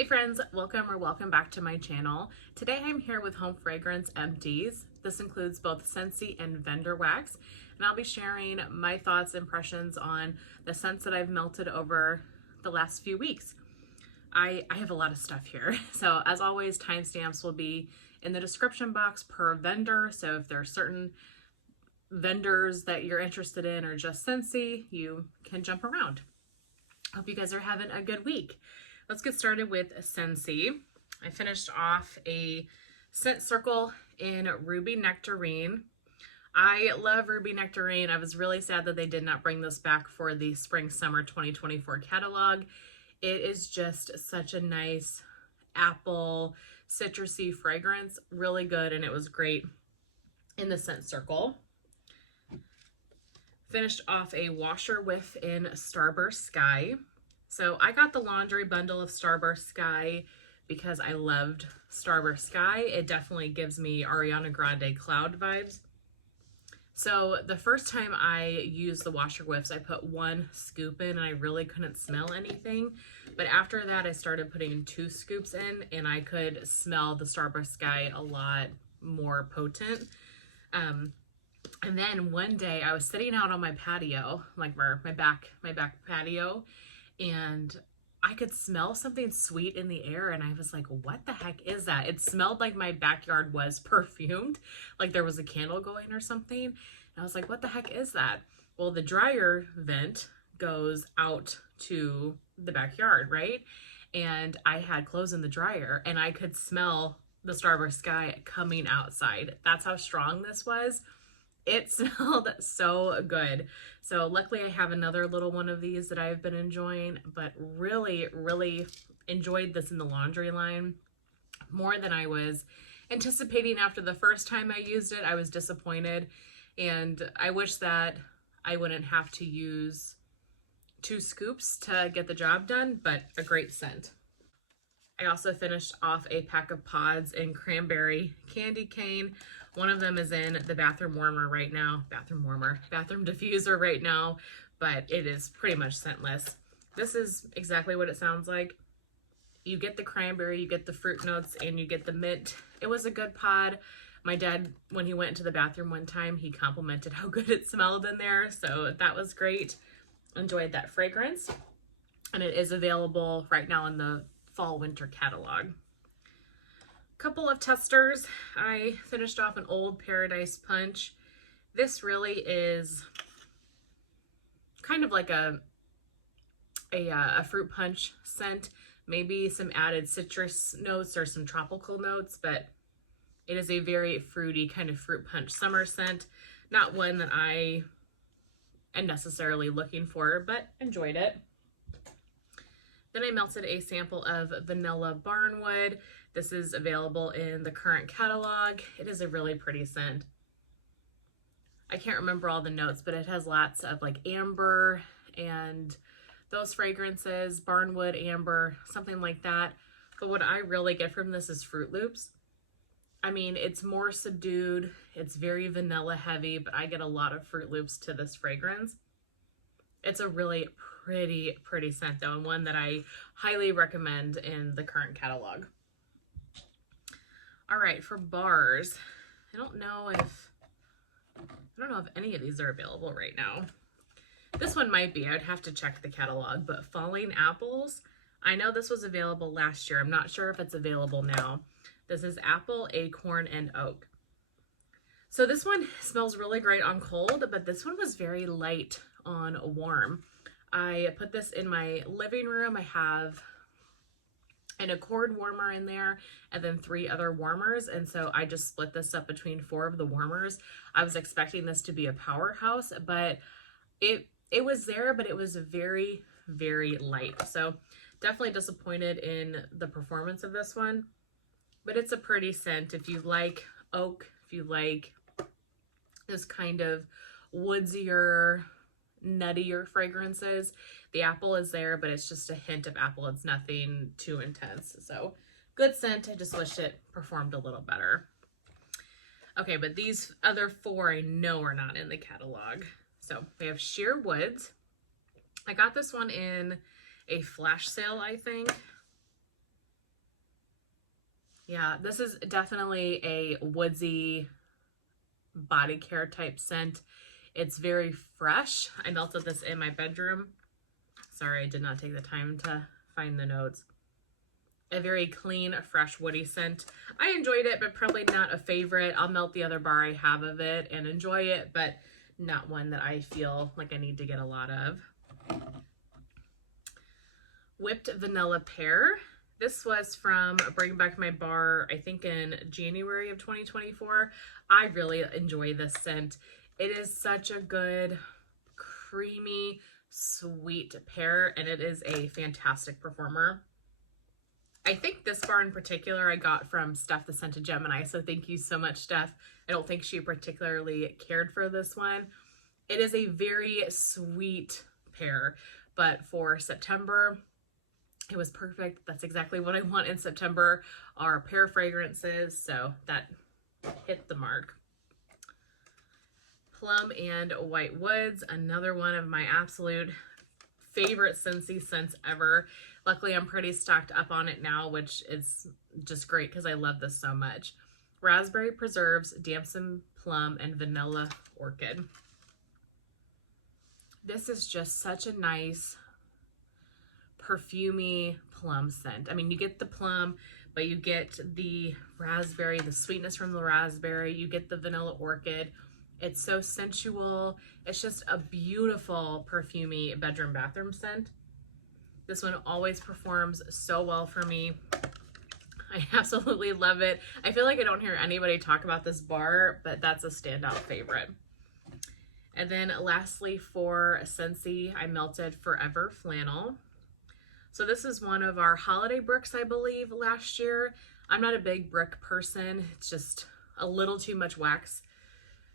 Hey friends, welcome back to my channel. Today I'm here with home fragrance Empties. This includes both Scentsy and Vendor wax, and I'll be sharing my thoughts, impressions on the scents that I've melted over the last few weeks. I have a lot of stuff here, so as always, timestamps will be in the description box per vendor, so if there are certain vendors that you're interested in or just Scentsy, you can jump around. Hope you guys are having a good week. Let's get started with Scentsy. I finished off a scent circle in Ruby Nectarine. I love Ruby Nectarine. I was really sad that they did not bring this back for the Spring/Summer 2024 catalog. It is just such a nice apple citrusy fragrance, really good, and it was great in the scent circle. Finished off a washer whiff in Starburst Sky. So I got the laundry bundle of Starburst Sky because I loved Starburst Sky. It definitely gives me Ariana Grande Cloud vibes. So the first time I used the washer whiffs, I put 1 scoop in and I really couldn't smell anything. But after that, I started putting 2 scoops in and I could smell the Starburst Sky a lot more potent. And then one day I was sitting out on my patio, like my back patio, and I could smell something sweet in the air, and I was like, what the heck is that? It smelled like my backyard was perfumed, like there was a candle going or something. And I was like, what the heck is that? Well, the dryer vent goes out to the backyard, right? And I had clothes in the dryer, and I could smell the Starburst Sky coming outside. That's how strong this was. It smelled so good. So luckily I have another little one of these that I've been enjoying, but really enjoyed this in the laundry line more than I was anticipating. After the first time I used it, I was disappointed, and I wish that I wouldn't have to use 2 scoops to get the job done, but a great scent. I also finished off a pack of pods in Cranberry Candy Cane. One of them is in the bathroom warmer right now, bathroom diffuser right now, but it is pretty much scentless. This is exactly what it sounds like. You get the cranberry, you get the fruit notes, and you get the mint. It was a good pod. My dad, when he went into the bathroom one time, he complimented how good it smelled in there, so that was great. Enjoyed that fragrance, and it is available right now in the fall/winter catalog. Couple of testers. I finished off an Old Paradise Punch. This really is kind of like a fruit punch scent, maybe some added citrus notes or some tropical notes, but it is a very fruity kind of fruit punch summer scent. Not one that I am necessarily looking for, but enjoyed it. Then I melted a sample of Vanilla Barnwood. This is available in the current catalog. It is a really pretty scent. I can't remember all the notes, but it has lots of like amber and those fragrances, Barnwood, amber, something like that. But what I really get from this is Fruit Loops. I mean, it's more subdued. It's very vanilla heavy, but I get a lot of Fruit Loops to this fragrance. It's a really pretty scent though, and one that I highly recommend in the current catalog. All right, for bars, I don't know if any of these are available right now. This one might be. I would have to check the catalog, but Falling Apples, I know this was available last year. I'm not sure if it's available now. This is apple, acorn, and oak. So this one smells really great on cold, but this one was very light on warm. I put this in my living room. I have an Accord warmer in there and then 3 other warmers, and so I just split this up between 4 of the warmers. I was expecting this to be a powerhouse, but it was there, but it was very light. So definitely disappointed in the performance of this one, but it's a pretty scent. If you like oak, if you like this kind of woodsier, nuttier fragrances, the apple is there, but it's just a hint of apple. It's nothing too intense. So good scent. I just wish it performed a little better. Okay, but these other 4 I know are not in the catalog. So we have Sheer Woods. I got this one in a flash sale, I think. Yeah, this is definitely a woodsy body care type scent. It's very fresh. I melted this in my bedroom. Sorry, I did not take the time to find the notes. A very clean, fresh, woody scent. I enjoyed it, but probably not a favorite. I'll melt the other bar I have of it and enjoy it, but not one that I feel like I need to get a lot of. Whipped Vanilla Pear. This was from Bring Back My Bar, I think in January of 2024. I really enjoy this scent. It is such a good, creamy, sweet pear, and it is a fantastic performer. I think this bar in particular I got from Steph the Scented Gemini, so thank you so much, Steph. I don't think she particularly cared for this one. It is a very sweet pear, but for September, it was perfect. That's exactly what I want in September, are pear fragrances, so that hit the mark. Plum and White Woods, another one of my absolute favorite Scentsy scents ever. Luckily, I'm pretty stocked up on it now, which is just great because I love this so much. Raspberry Preserves, Damson Plum, and Vanilla Orchid. This is just such a nice, perfumey plum scent. I mean, you get the plum, but you get the raspberry, the sweetness from the raspberry, you get the vanilla orchid. It's so sensual. It's just a beautiful, perfumey bedroom bathroom scent. This one always performs so well for me. I absolutely love it. I feel like I don't hear anybody talk about this bar, but that's a standout favorite. And then lastly for Scentsy, I melted Forever Flannel. So this is one of our holiday bricks, I believe, last year. I'm not a big brick person. It's just a little too much wax.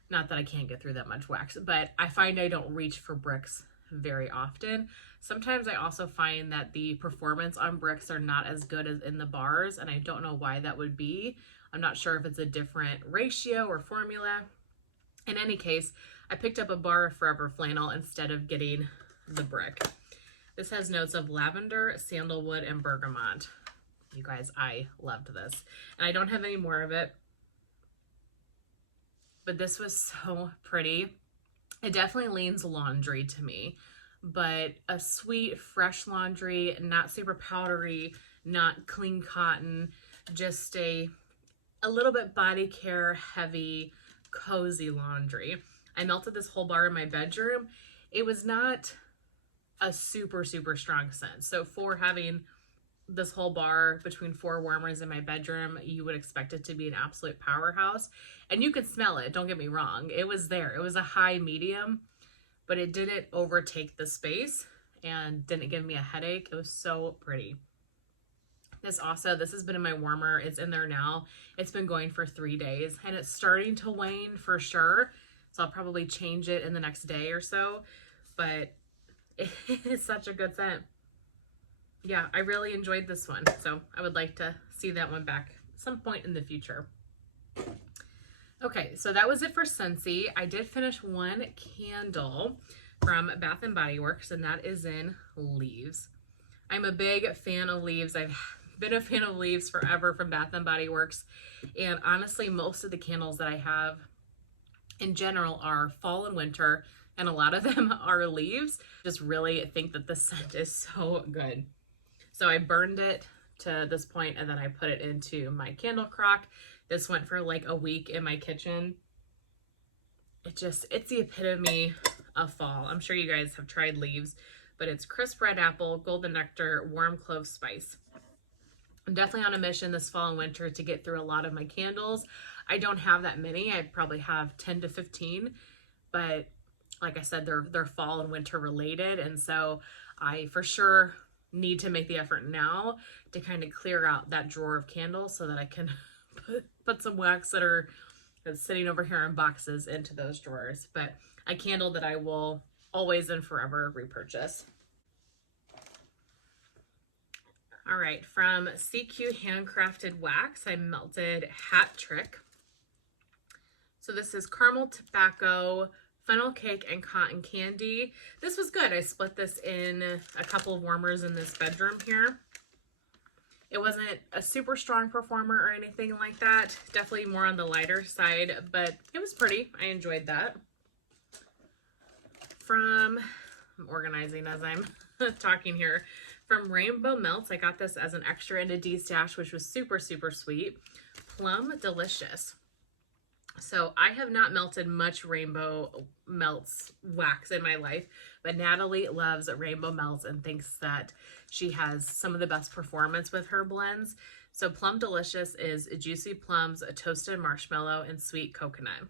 Not that I can't get through that much wax, but I find I don't reach for bricks very often. Sometimes I also find that the performance on bricks are not as good as in the bars, and I don't know why that would be. I'm not sure if it's a different ratio or formula. In any case, I picked up a bar of Forever Flannel instead of getting the brick. This has notes of lavender, sandalwood, and bergamot. You guys, I loved this. And I don't have any more of it, but this was so pretty. It definitely leans laundry to me, but a sweet, fresh laundry, not super powdery, not clean cotton, just a little bit body care heavy, cozy laundry. I melted this whole bar in my bedroom. It was not a super strong scent. So for having this whole bar between 4 warmers in my bedroom, you would expect it to be an absolute powerhouse. And you could smell it, don't get me wrong. It was there. It was a high medium, but it didn't overtake the space and didn't give me a headache. It was so pretty. This has been in my warmer. It's in there now. It's been going for 3 days and it's starting to wane for sure. So I'll probably change it in the next day or so, but it is such a good scent. Yeah, I really enjoyed this one. So I would like to see that one back at some point in the future. Okay, so that was it for Scentsy. I did finish one candle from Bath & Body Works, and that is in Leaves. I'm a big fan of Leaves. I've been a fan of Leaves forever from Bath & Body Works. And honestly, most of the candles that I have in general are fall and winter, and a lot of them are Leaves. Just really think that the scent is so good. So I burned it to this point and then I put it into my candle crock. This went for like a week in my kitchen. It's the epitome of fall. I'm sure you guys have tried Leaves, but it's crisp red apple, golden nectar, warm clove spice. I'm definitely on a mission this fall and winter to get through a lot of my candles. I don't have that many. I probably have 10 to 15, but like I said, they're fall and winter related. And so I for sure need to make the effort now to kind of clear out that drawer of candles so that I can put some wax that's sitting over here in boxes into those drawers. But a candle that I will always and forever repurchase. All right, from CQ Handcrafted Wax, I melted Hat Trick. So this is caramel tobacco, funnel cake, and cotton candy. This was good. I split this in a couple of warmers in this bedroom here. It wasn't a super strong performer or anything like that. Definitely more on the lighter side, but it was pretty. I enjoyed that. I'm organizing as I'm talking here. From Rainbow Melts, I got this as an extra in a D-stash, which was super, super sweet. Plum Delicious. So I have not melted much Rainbow Melts wax in my life, but Natalie loves Rainbow Melts and thinks that she has some of the best performance with her blends. So Plum Delicious is juicy plums, a toasted marshmallow, and sweet coconut.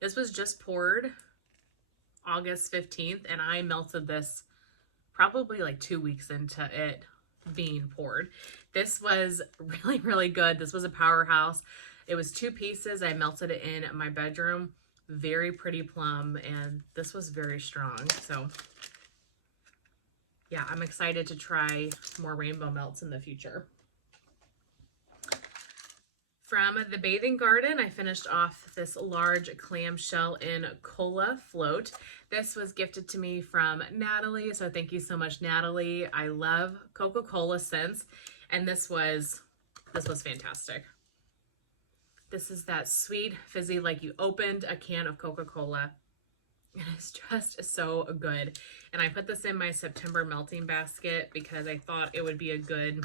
This was just poured August 15th, and I melted this probably like 2 weeks into it being poured. This was really, really good. This was a powerhouse. It was 2 pieces. I melted it in my bedroom. Very pretty plum, and this was very strong. So yeah, I'm excited to try more Rainbow Melts in the future. From the Bathing Garden, I finished off this large clamshell in Cola Float. This was gifted to me from Natalie, so thank you so much, Natalie. I love Coca-Cola scents, and this was fantastic. This is that sweet, fizzy, like you opened a can of Coca-Cola. It is just so good. And I put this in my September melting basket because I thought it would be a good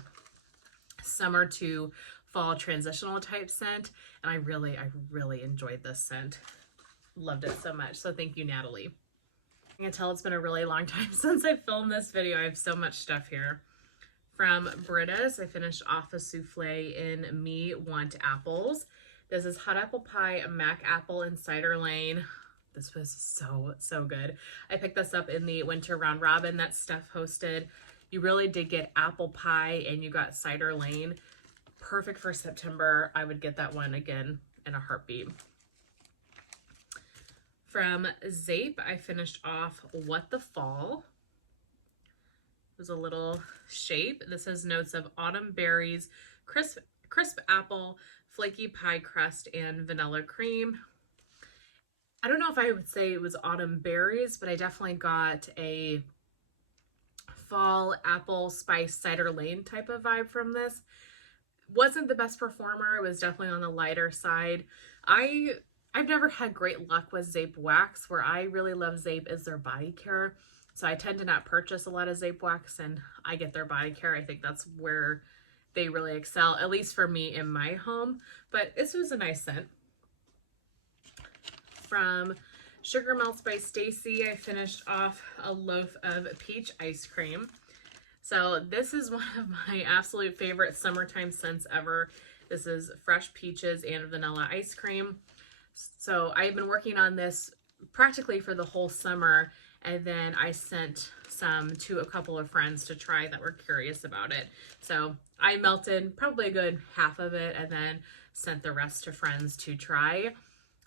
summer to fall transitional type scent. And I really enjoyed this scent. Loved it so much. So thank you, Natalie. I can tell it's been a really long time since I filmed this video. I have so much stuff here. From Britta's, I finished off a souffle in Me Want Apples. This is Hot Apple Pie, Mac Apple, and Cider Lane. This was so good. I picked this up in the Winter Round Robin that Steph hosted. You really did get apple pie and you got Cider Lane. Perfect for September. I would get that one again in a heartbeat. From Zeep, I finished off What the Fall. It was a little shape. This has notes of autumn berries, crisp apple, flaky pie crust, and vanilla cream. I don't know if I would say it was autumn berries, but I definitely got a fall apple spice cider lane type of vibe from this. Wasn't the best performer. It was definitely on the lighter side. I've never had great luck with Zeep wax. Where I really love Zeep is their body care. So I tend to not purchase a lot of Zeep wax, and I get their body care. I think that's where they really excel, at least for me in my home. But this was a nice scent. From Sugar Melts by Stacy, I finished off a loaf of peach ice cream. So this is one of my absolute favorite summertime scents ever. This is fresh peaches and vanilla ice cream. So I've been working on this practically for the whole summer, and then I sent some to a couple of friends to try that were curious about it. So I melted probably a good half of it and then sent the rest to friends to try.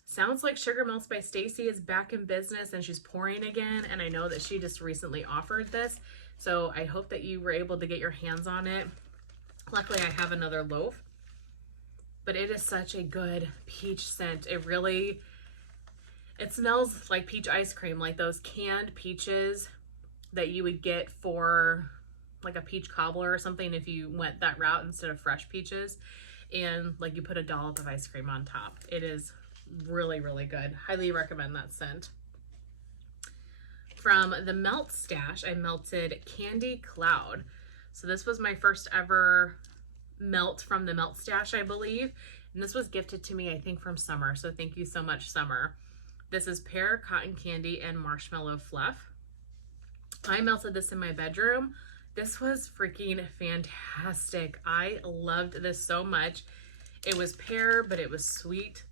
Sounds like Sugar Melts by Stacy is back in business and she's pouring again, and I know that she just recently offered this. So I hope that you were able to get your hands on it. Luckily, I have another loaf. But it is such a good peach scent. It smells like peach ice cream, like those canned peaches that you would get for like a peach cobbler or something if you went that route instead of fresh peaches. And like you put a dollop of ice cream on top. It is really good. Highly recommend that scent. From the Melt Stash, I melted Candy Cloud. So this was my first ever melt from the Melt Stash, I believe. And this was gifted to me, I think, from Summer. So thank you so much, Summer. This is pear, cotton candy, and marshmallow fluff. I melted this in my bedroom. This was freaking fantastic. I loved this so much. It was pear, but it was sweet.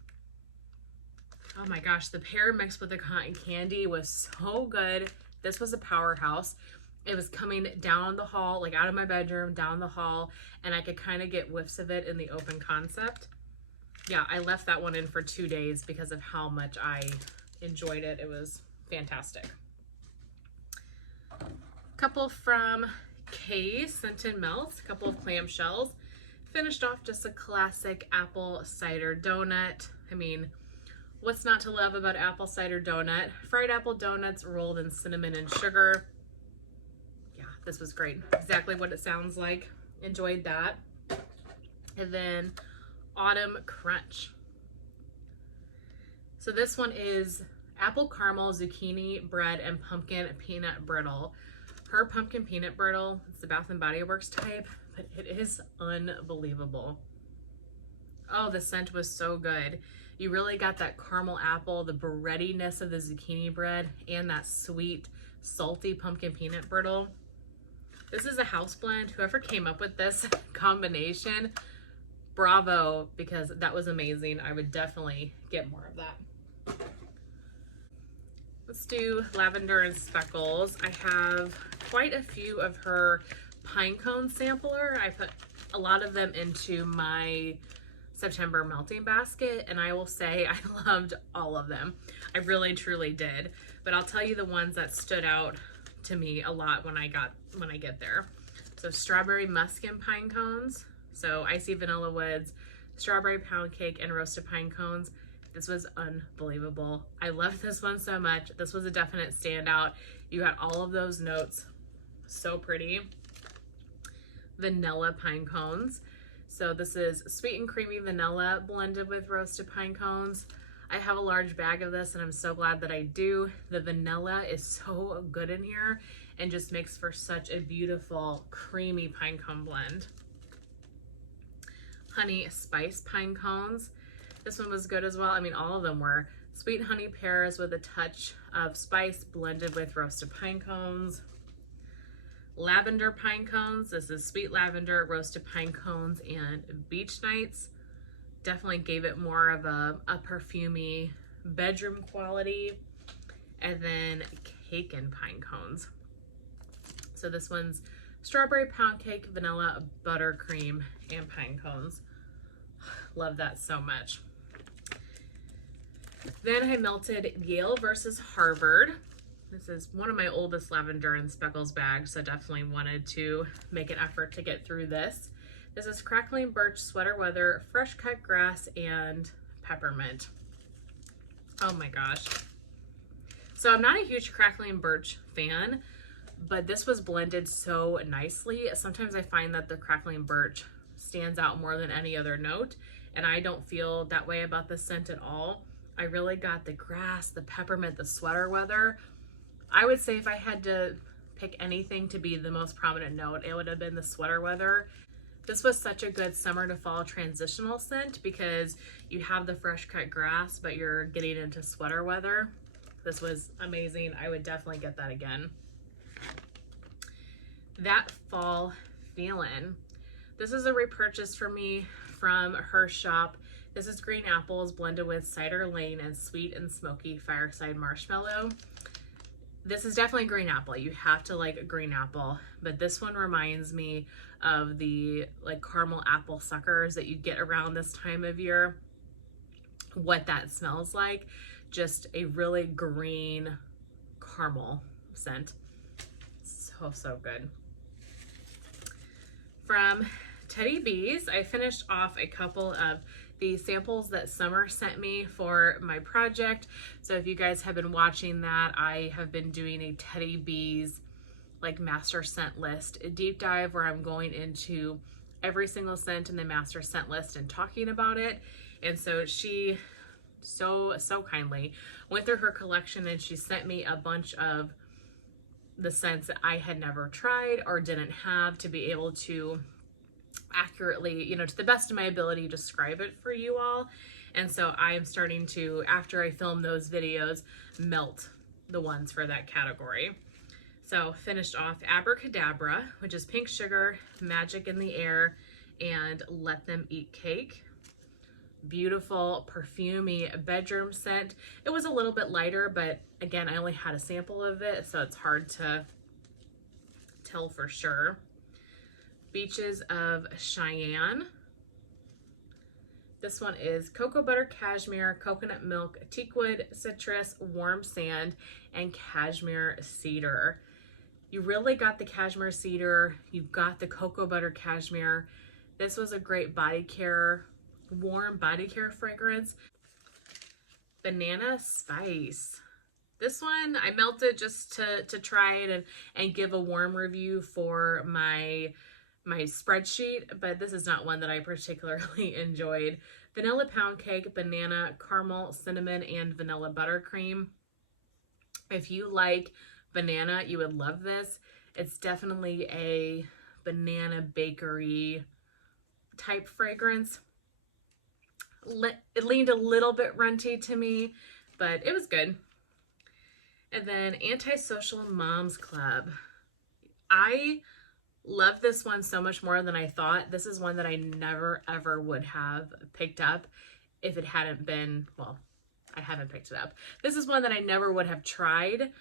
Oh my gosh, the pear mixed with the cotton candy was so good. This was a powerhouse. It was coming down the hall, like out of my bedroom, down the hall, and I could kind of get whiffs of it in the open concept. Yeah, I left that one in for 2 days because of how much I enjoyed it. It was fantastic. Couple from K, Scent and Melts, a couple of clamshells. Finished off just a classic apple cider donut. I mean, what's not to love about apple cider donut? Fried apple donuts rolled in cinnamon and sugar. Yeah, this was great. Exactly what it sounds like. Enjoyed that. And then Autumn Crunch. So this one is apple caramel, zucchini bread, and pumpkin peanut brittle. Her pumpkin peanut brittle, it's the Bath and Body Works type, but it is unbelievable. Oh, the scent was so good. You really got that caramel apple, the breadiness of the zucchini bread, and that sweet, salty pumpkin peanut brittle. This is a house blend. Whoever came up with this combination, bravo, because that was amazing. I would definitely get more of that. Let's do Lavender and Speckles. I have quite a few of her pine cone sampler. I put a lot of them into my September melting basket, and I will say I loved all of them. I really truly did. But I'll tell you the ones that stood out to me a lot when I get there. So strawberry muskin pine cones, so icy vanilla woods, strawberry pound cake, and roasted pine cones. This was unbelievable. I loved this one so much. This was a definite standout. You got all of those notes. So pretty. Vanilla pine cones. So this is sweet and creamy vanilla blended with roasted pine cones. I have a large bag of this and I'm so glad that I do. The vanilla is so good in here and just makes for such a beautiful creamy pine cone blend. Honey spice pine cones. This one was good as well. I mean, all of them were. Sweet honey pears with a touch of spice blended with roasted pine cones. Lavender pine cones. This is sweet lavender, roasted pine cones, and beach nights. Definitely gave it more of a perfumey bedroom quality. And then cake and pine cones. So this one's strawberry pound cake, vanilla, buttercream, and pine cones. Love that so much. Then I melted Yale versus Harvard. This is one of my oldest Lavender and Speckles bags, so definitely wanted to make an effort to get through this. This is crackling birch, sweater weather, fresh cut grass, and peppermint. Oh my gosh. So I'm not a huge crackling birch fan, but this was blended so nicely. Sometimes I find that the crackling birch stands out more than any other note, and I don't feel that way about this scent at all. I really got the grass, the peppermint, the sweater weather. I would say if I had to pick anything to be the most prominent note, it would have been the sweater weather. This was such a good summer to fall transitional scent because you have the fresh cut grass, but you're getting into sweater weather. This was amazing. I would definitely get that again. That Fall Feelin'. This is a repurchase for me from her shop. This is green apples blended with cider lane and sweet and smoky fireside marshmallow. This is definitely green apple. You have to like a green apple, but this one reminds me of the like caramel apple suckers that you get around this time of year. What that smells like, just a really green caramel scent. So good. From Teddy Bees, I finished off a couple of the samples that Summer sent me for my project. So if you guys have been watching that, I have been doing a Teddy Bees like master scent list, a deep dive where I'm going into every single scent in the master scent list and talking about it. And so she so kindly went through her collection and she sent me a bunch of the scents that I had never tried or didn't have to be able to accurately, you know, to the best of my ability, describe it for you all. And so I am starting to, after I film those videos, melt the ones for that category. So finished off Abracadabra, which is pink sugar, magic in the air, and let them eat cake. Beautiful, perfumey bedroom scent. It was a little bit lighter, but again, I only had a sample of it, so it's hard to tell for sure. Beaches of Cheyenne. This one is cocoa butter cashmere, coconut milk, teakwood, citrus, warm sand, and cashmere cedar. You really got the cashmere cedar. You've got the cocoa butter cashmere. This was a great body care, warm body care fragrance. Banana spice. This one I melted just to try it and give a warm review for my my spreadsheet, but this is not one that I particularly enjoyed. Vanilla pound cake, banana, caramel, cinnamon, and vanilla buttercream. If you like banana, you would love this. It's definitely a banana bakery type fragrance. It leaned a little bit runty to me, but it was good. And then Antisocial Moms Club. I love this one so much more than I thought. This is one that I never ever would have picked up if it hadn't been, well, I haven't picked it up. This is one that I never would have tried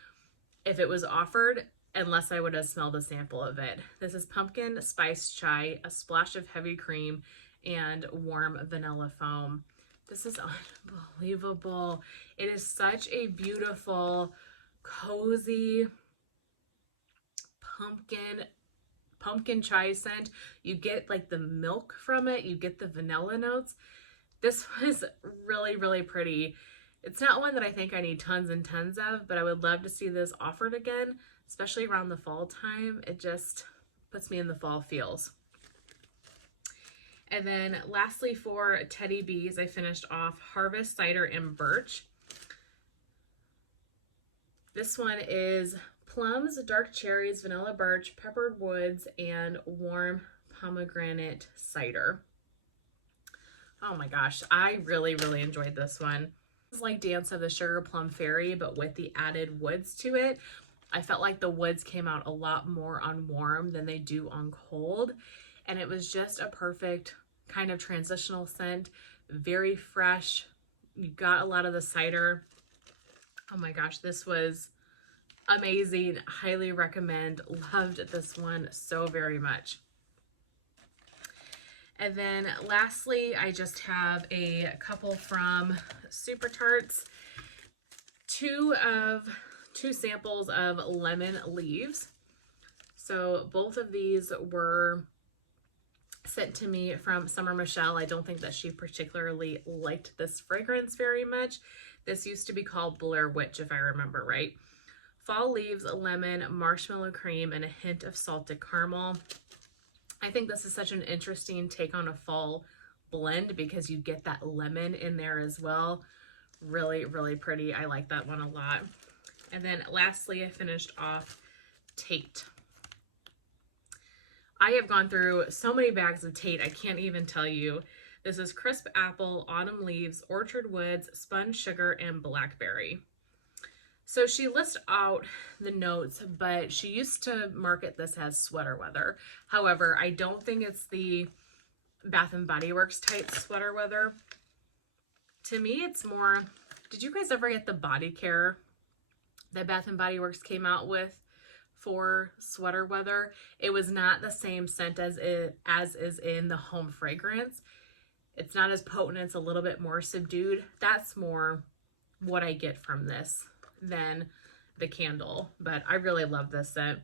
if it was offered unless I would have smelled a sample of it. This is pumpkin spice chai, a splash of heavy cream, and warm vanilla foam. This is unbelievable. It is such a beautiful, cozy pumpkin chai scent. You get like the milk from it. You get the vanilla notes. This was really, really pretty. It's not one that I think I need tons and tons of, but I would love to see this offered again, especially around the fall time. It just puts me in the fall feels. And then lastly, for Teddy Bees, I finished off Harvest Cider and Birch. This one is plums, dark cherries, vanilla birch, peppered woods, and warm pomegranate cider. Oh my gosh, I really, really enjoyed this one. It's like Dance of the Sugar Plum Fairy, but with the added woods to it. I felt like the woods came out a lot more on warm than they do on cold. And it was just a perfect kind of transitional scent. Very fresh. You got a lot of the cider. Oh my gosh, this was amazing. Highly recommend. Loved this one so very much. And then lastly, I just have a couple from Super Tarts. Two samples of lemon leaves. So both of these were sent to me from Summer Michelle. I don't think that she particularly liked this fragrance very much. This used to be called Blair Witch, if I remember right. Fall leaves, lemon, marshmallow cream, and a hint of salted caramel. I think this is such an interesting take on a fall blend because you get that lemon in there as well. Really, really pretty. I like that one a lot. And then lastly, I finished off Tate. I have gone through so many bags of Tate, I can't even tell you. This is crisp apple, autumn leaves, orchard woods, spun sugar, and blackberry. So she lists out the notes, but she used to market this as sweater weather. However, I don't think it's the Bath & Body Works type sweater weather. To me, it's more, did you guys ever get the body care that Bath & Body Works came out with for sweater weather? It was not the same scent as is in the home fragrance. It's not as potent. It's a little bit more subdued. That's more what I get from this than the candle, but I really love this scent.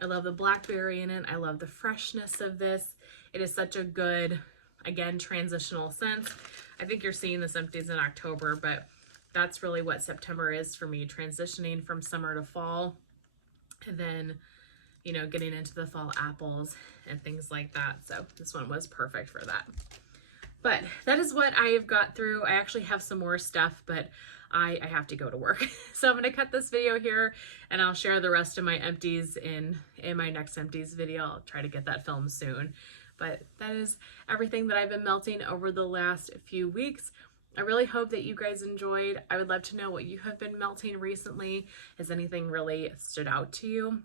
I love the blackberry in it. I love the freshness of this. It is such a good, again, transitional scent. I think you're seeing this Empties in October, but that's really what September is for me, transitioning from summer to fall, and then, you know, getting into the fall apples and things like that. So this one was perfect for that. But that is what I have got through. I actually have some more stuff, but I have to go to work. So I'm going to cut this video here and I'll share the rest of my empties in my next empties video. I'll try to get that filmed soon. But that is everything that I've been melting over the last few weeks. I really hope that you guys enjoyed. I would love to know what you have been melting recently. Has anything really stood out to you?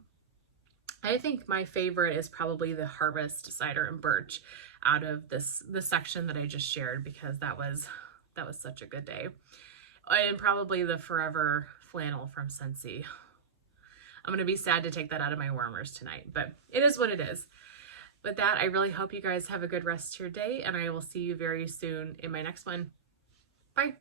I think my favorite is probably the Harvest Cider and Birch out of this section that I just shared, because that was such a good day. And probably the Forever Flannel from Scentsy. I'm going to be sad to take that out of my warmers tonight, but it is what it is. With that, I really hope you guys have a good rest of your day, and I will see you very soon in my next one. Bye.